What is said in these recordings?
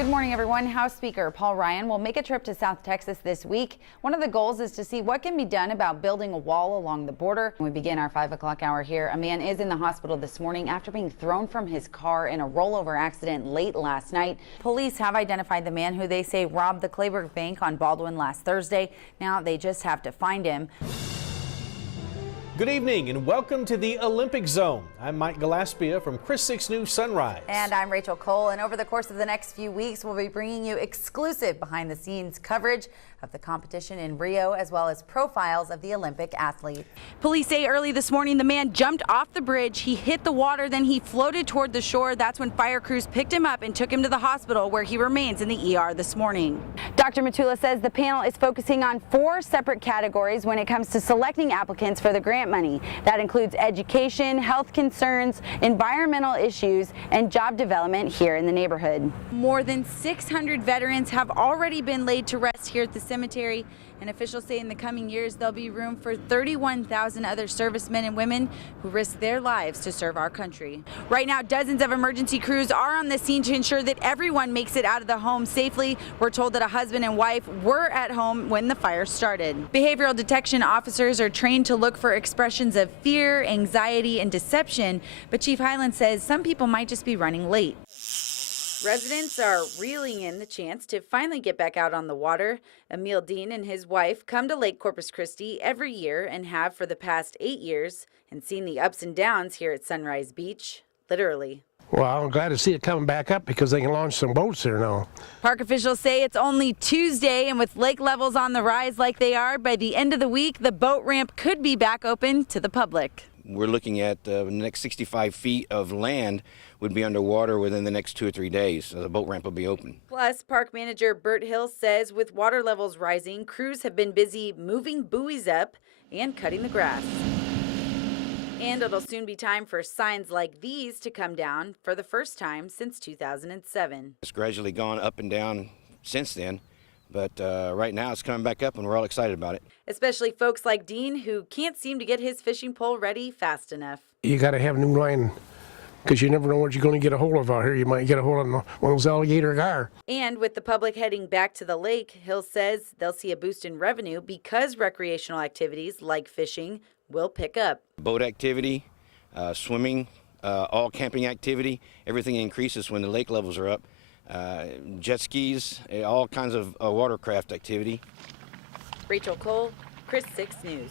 Good morning, everyone. House Speaker Paul Ryan will make a trip to South Texas this week. One of the goals is to see what can be done about building a wall along the border. We begin our 5 o'clock hour here. A man is in the hospital this morning after being thrown from his car in a rollover accident late last night. Police have identified the man who they say robbed the Clayburgh Bank on Baldwin last Thursday. Now they just have to find him. Good evening and welcome to the Olympic Zone. I'm Mike Gillespie from Chris 6 News Sunrise. And I'm Rachel Cole. And over the course of the next few weeks, we'll be bringing you exclusive behind the scenes coverage of the competition in Rio, as well as profiles of the Olympic athletes. Police say early this morning the man jumped off the bridge. He hit the water, then he floated toward the shore. That's when fire crews picked him up and took him to the hospital, where he remains in the ER this morning. Dr. Matula says the panel is focusing on 4 separate categories when it comes to selecting applicants for the grant money. That includes education, health concerns, environmental issues, and job development here in the neighborhood. More than 600 veterans have already been laid to rest here at the cemetery, and officials say in the coming years there'll be room for 31,000 other servicemen and women who risk their lives to serve our country. Right now, dozens of emergency crews are on the scene to ensure that everyone makes it out of the home safely. We're told that a husband and wife were at home when the fire started. Behavioral detection officers are trained to look for expressions of fear, anxiety, and deception, but Chief Highland says some people might just be running late. Residents are reeling in the chance to finally get back out on the water. Emil Dean and his wife come to Lake Corpus Christi every year and have for the past 8 years, and seen the ups and downs here at Sunrise Beach, literally. Well, I'm glad to see it coming back up because they can launch some boats there now. Park officials say it's only Tuesday, and with lake levels on the rise like they are, by the end of the week, the boat ramp could be back open to the public. We're looking at the next 65 feet of land would be underwater within the next 2 or 3 days, so the boat ramp will be open. Plus, park manager Bert Hill says with water levels rising, crews have been busy moving buoys up and cutting the grass. And it'll soon be time for signs like these to come down for the first time since 2007. It's gradually gone up and down since then, but right now it's coming back up and we're all excited about it. Especially folks like Dean, who can't seem to get his fishing pole ready fast enough. You got to have new line because you never know what you're going to get a hold of out here. You might get a hold of one of those alligator gar. And with the public heading back to the lake, Hill says they'll see a boost in revenue because recreational activities like fishing will pick up. Boat activity, swimming, all camping activity, everything increases when the lake levels are up. Jet skis, all kinds of watercraft activity. Rachel Cole, Chris 6 News.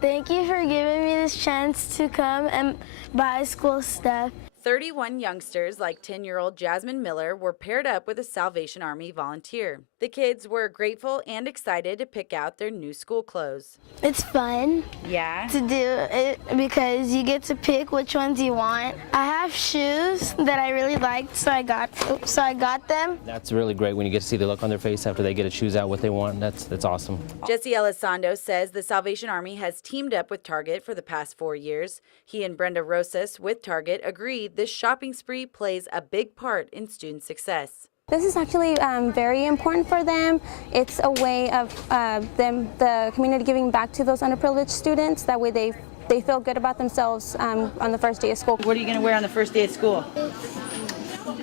Thank you for giving me this chance to come and buy school stuff. 31 youngsters like 10-year-old Jasmine Miller were paired up with a Salvation Army volunteer. The kids were grateful and excited to pick out their new school clothes. It's fun to do it because you get to pick which ones you want. I have shoes that I really liked, so I got them. That's really great when you get to see the look on their face after they get to choose out what they want. That's awesome. Jesse Elizondo says the Salvation Army has teamed up with Target for the past 4 years. He and Brenda Rosas with Target agreed this shopping spree plays a big part in student success. This is actually very important for them. It's a way of the community giving back to those underprivileged students. That way they feel good about themselves on the first day of school. What are you going to wear on the first day of school?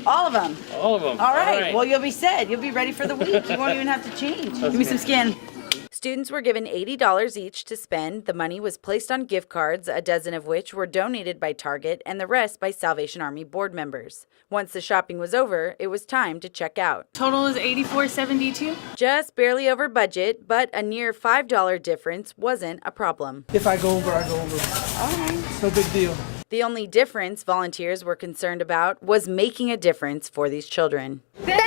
All of them? All of them. All right. Well, you'll be set. You'll be ready for the week. You won't even have to change. Give me some skin. Students were given $80 each to spend. The money was placed on gift cards, a dozen of which were donated by Target and the rest by Salvation Army board members. Once the shopping was over, it was time to check out. Total is $84.72. Just barely over budget, but a near $5 difference wasn't a problem. If I go over, I go over. All right. It's no big deal. The only difference volunteers were concerned about was making a difference for these children. Thank